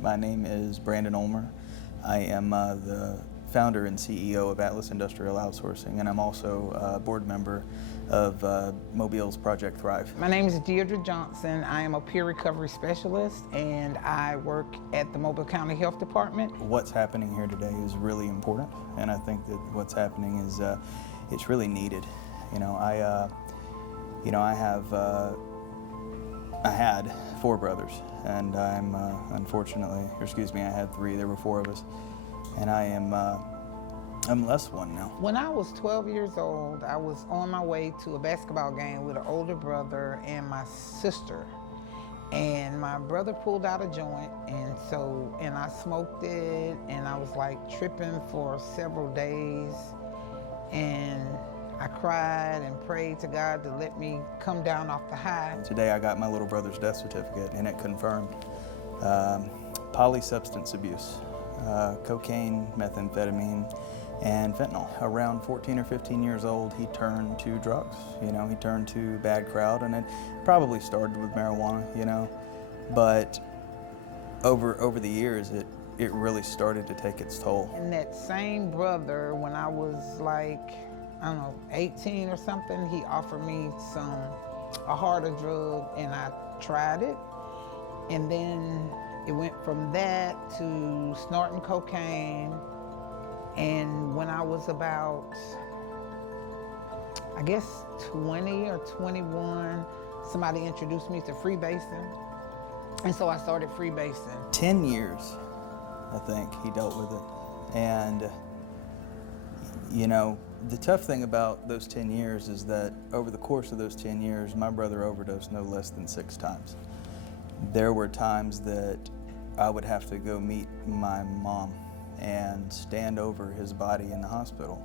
My name is Brandon Ulmer. I am the founder and CEO of Atlas Industrial Outsourcing, and I'm also a board member of Mobile's Project Thrive. My name is Deirdre Johnson. I am a peer recovery specialist, and I work at the Mobile County Health Department. What's happening here today is really important, and I think that what's happening is it's really needed. I had 4 brothers, and I'm I had 3. There were 4 of us, and I'm less one now. When I was 12 years old, I was on my way to a basketball game with an older brother and my sister. And my brother pulled out a joint, and I smoked it, and I was like tripping for several days. And I cried and prayed to God to let me come down off the high. Today I got my little brother's death certificate, and it confirmed polysubstance abuse, cocaine, methamphetamine, and fentanyl. Around 14 or 15 years old, he turned to drugs. He turned to bad crowd, and it probably started with marijuana, But over the years, it really started to take its toll. And that same brother, when I was like, 18 or something, he offered me a harder drug, and I tried it. And then it went from that to snorting cocaine. And when I was about, 20 or 21, somebody introduced me to freebasing. And so I started freebasing. 10 years, I think, he dealt with it. And, the tough thing about those 10 years is that over the course of those 10 years, my brother overdosed no less than 6 times. There were times that I would have to go meet my mom and stand over his body in the hospital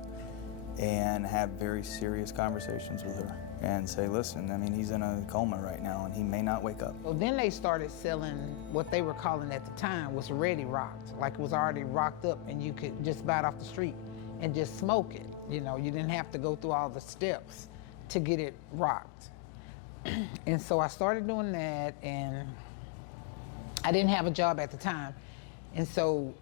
and have very serious conversations with her and say, listen, he's in a coma right now and he may not wake up. Well, then they started selling what they were calling at the time was ready rocked. Like it was already rocked up and you could just buy it off the street and just smoke it. You didn't have to go through all the steps to get it rocked. And so I started doing that, and I didn't have a job at the time. And so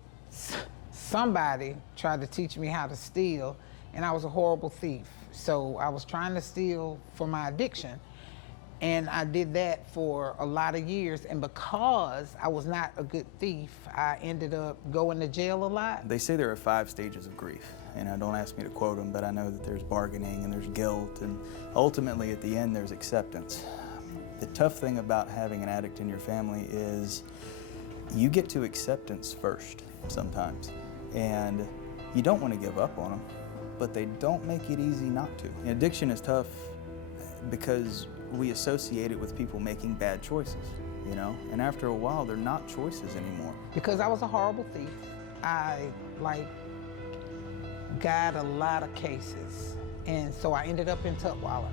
somebody tried to teach me how to steal, and I was a horrible thief. So I was trying to steal for my addiction. And I did that for a lot of years. And because I was not a good thief, I ended up going to jail a lot. They say there are 5 stages of grief. Don't ask me to quote them, but I know that there's bargaining and there's guilt, and ultimately at the end there's acceptance. The tough thing about having an addict in your family is you get to acceptance first sometimes. And you don't want to give up on them, but they don't make it easy not to. Addiction is tough because we associate it with people making bad choices, and after a while, they're not choices anymore. Because I was a horrible thief, I got a lot of cases, and so I ended up in Tutwiler,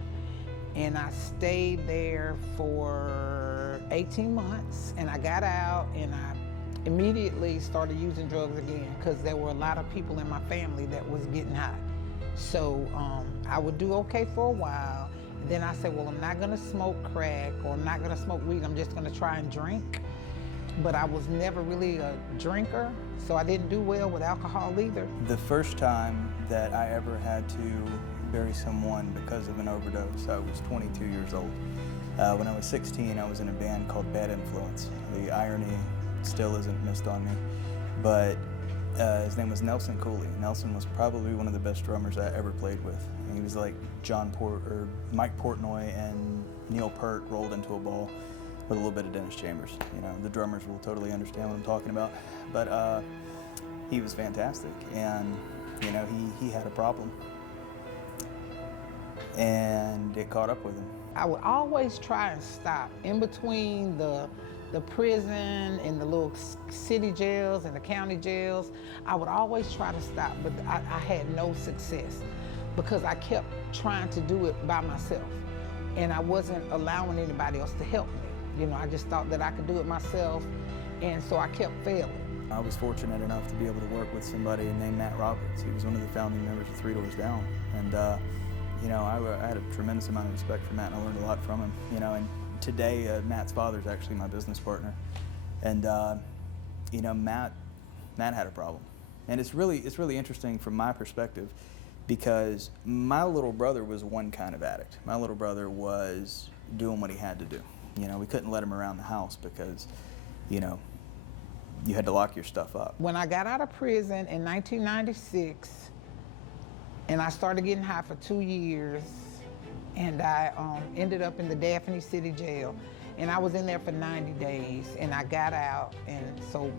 and I stayed there for 18 months, and I got out, and I immediately started using drugs again because there were a lot of people in my family that was getting high. So I would do okay for a while. Then I said, well, I'm not gonna smoke crack or I'm not gonna smoke weed, I'm just gonna try and drink. But I was never really a drinker, so I didn't do well with alcohol either. The first time that I ever had to bury someone because of an overdose, I was 22 years old. When I was 16, I was in a band called Bad Influence. The irony still isn't missed on me, but his name was Nelson Cooley. Nelson was probably one of the best drummers I ever played with. He was like Mike Portnoy and Neil Peart rolled into a ball with a little bit of Dennis Chambers. The drummers will totally understand what I'm talking about. But he was fantastic, and he had a problem, and it caught up with him. I would always try and stop in between the prison and the little city jails and the county jails. I would always try to stop, but I had no success because I kept trying to do it by myself, and I wasn't allowing anybody else to help me. I just thought that I could do it myself, and so I kept failing. I was fortunate enough to be able to work with somebody named Matt Roberts. He was one of the founding members of 3 Doors Down, and I had a tremendous amount of respect for Matt, and I learned a lot from him. And today, Matt's father is actually my business partner, and Matt had a problem. And it's really interesting from my perspective, because my little brother was one kind of addict. My little brother was doing what he had to do. We couldn't let him around the house because, you had to lock your stuff up. When I got out of prison in 1996, and I started getting high for 2 years, and I ended up in the Daphne City Jail, and I was in there for 90 days, and I got out, and so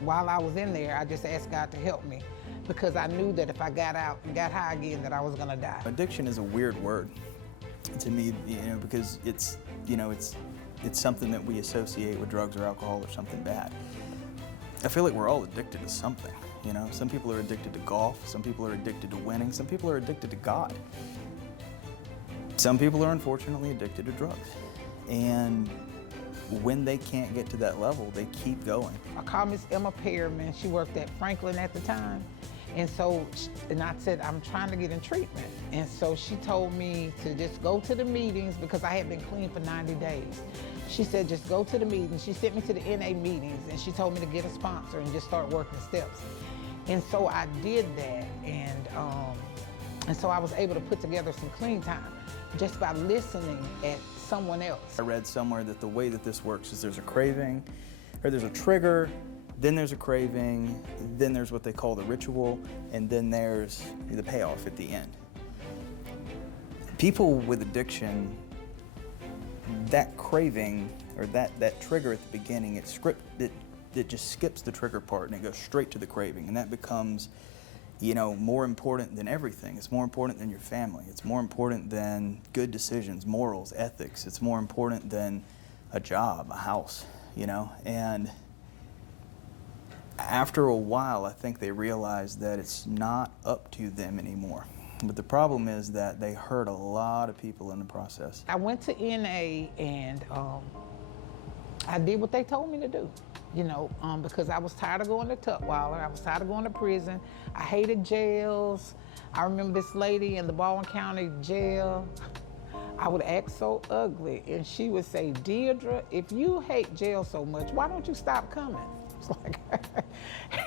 while I was in there, I just asked God to help me, because I knew that if I got out and got high again, that I was gonna die. Addiction is a weird word to me, because it's something that we associate with drugs or alcohol or something bad. I feel like we're all addicted to something. Some people are addicted to golf, some people are addicted to winning, some people are addicted to God. Some people are unfortunately addicted to drugs. And when they can't get to that level, they keep going. I called Miss Emma Pearman. She worked at Franklin at the time. And I said, I'm trying to get in treatment. And so she told me to just go to the meetings, because I had been clean for 90 days. She said, just go to the meetings. She sent me to the NA meetings, and she told me to get a sponsor and just start working steps. And so I did that, and so I was able to put together some clean time just by listening at someone else. I read somewhere that the way that this works is there's a craving, or there's a trigger, then there's a craving, then there's what they call the ritual, and then there's the payoff at the end. People with addiction, that craving, or that trigger at the beginning, it just skips the trigger part and it goes straight to the craving, and that becomes, more important than everything. It's more important than your family. It's more important than good decisions, morals, ethics. It's more important than a job, a house, and after a while, I think they realize that it's not up to them anymore. But the problem is that they hurt a lot of people in the process. I went to NA, and I did what they told me to do, because I was tired of going to Tutwiler. I was tired of going to prison. I hated jails. I remember this lady in the Baldwin County jail. I would act so ugly, and she would say, Deirdre, if you hate jail so much, why don't you stop coming?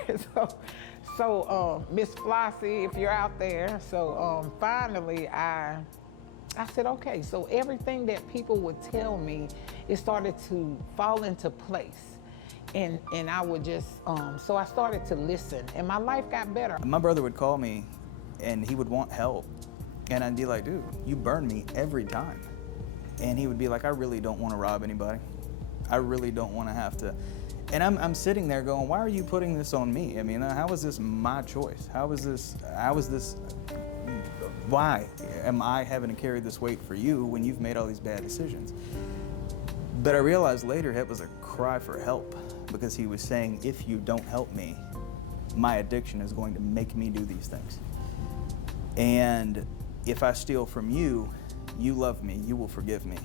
It's like, so Miss Flossie, if you're out there, so finally I said, okay, so everything that people would tell me, it started to fall into place. And I would just, so I started to listen, and my life got better. My brother would call me, and he would want help. And I'd be like, dude, you burn me every time. And he would be like, I really don't want to rob anybody. I really don't want to have to. And I'm sitting there going, why are you putting this on me? I mean, how is this my choice? Why am I having to carry this weight for you when you've made all these bad decisions? But I realized later it was a cry for help, because he was saying, if you don't help me, my addiction is going to make me do these things. And if I steal from you, you love me, you will forgive me.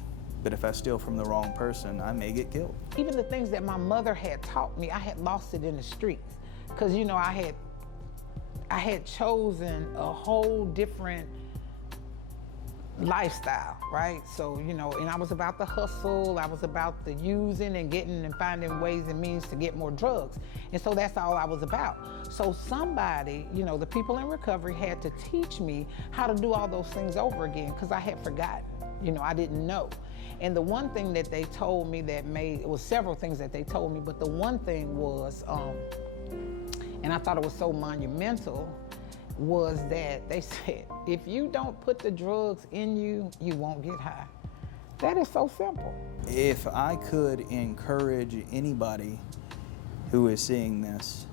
But if I steal from the wrong person, I may get killed. Even the things that my mother had taught me, I had lost it in the streets. Because, I had chosen a whole different lifestyle, right? So, and I was about the hustle, I was about the using and getting and finding ways and means to get more drugs. And so that's all I was about. So somebody, the people in recovery had to teach me how to do all those things over again, because I had forgotten. I didn't know. And the one thing that they told me it was several things that they told me, but the one thing was, and I thought it was so monumental, was that they said, if you don't put the drugs in you, you won't get high. That is so simple. If I could encourage anybody who is seeing this,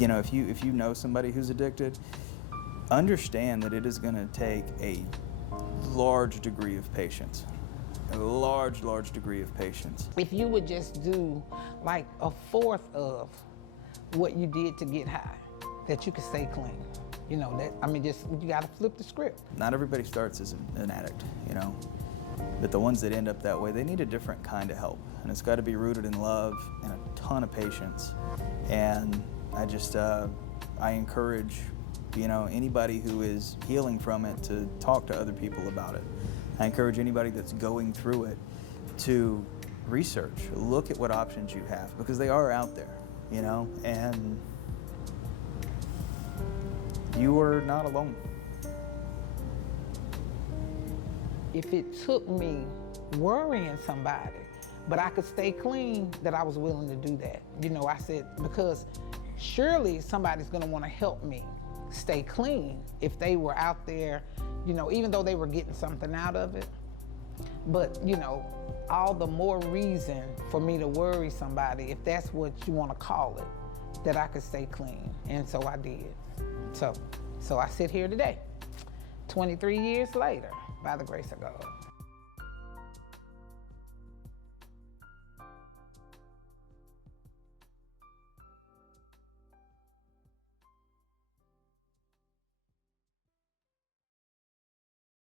if you know somebody who's addicted, understand that it is going to take a large degree of patience. A large degree of patience. If you would just do like a fourth of what you did to get high, that you could stay clean. You gotta flip the script. Not everybody starts as an addict, but the ones that end up that way, they need a different kind of help. And it's gotta be rooted in love and a ton of patience. And I encourage, anybody who is healing from it to talk to other people about it. I encourage anybody that's going through it to research, look at what options you have, because they are out there, you know, and you are not alone. If it took me worrying somebody, but I could stay clean, that I was willing to do that. You know, I said, because surely somebody's gonna wanna help me stay clean if they were out there, you know, even though they were getting something out of it. But, you know, all the more reason for me to worry somebody, if that's what you wanna call it, that I could stay clean. And so I did. So I sit here today, 23 years later, by the grace of God.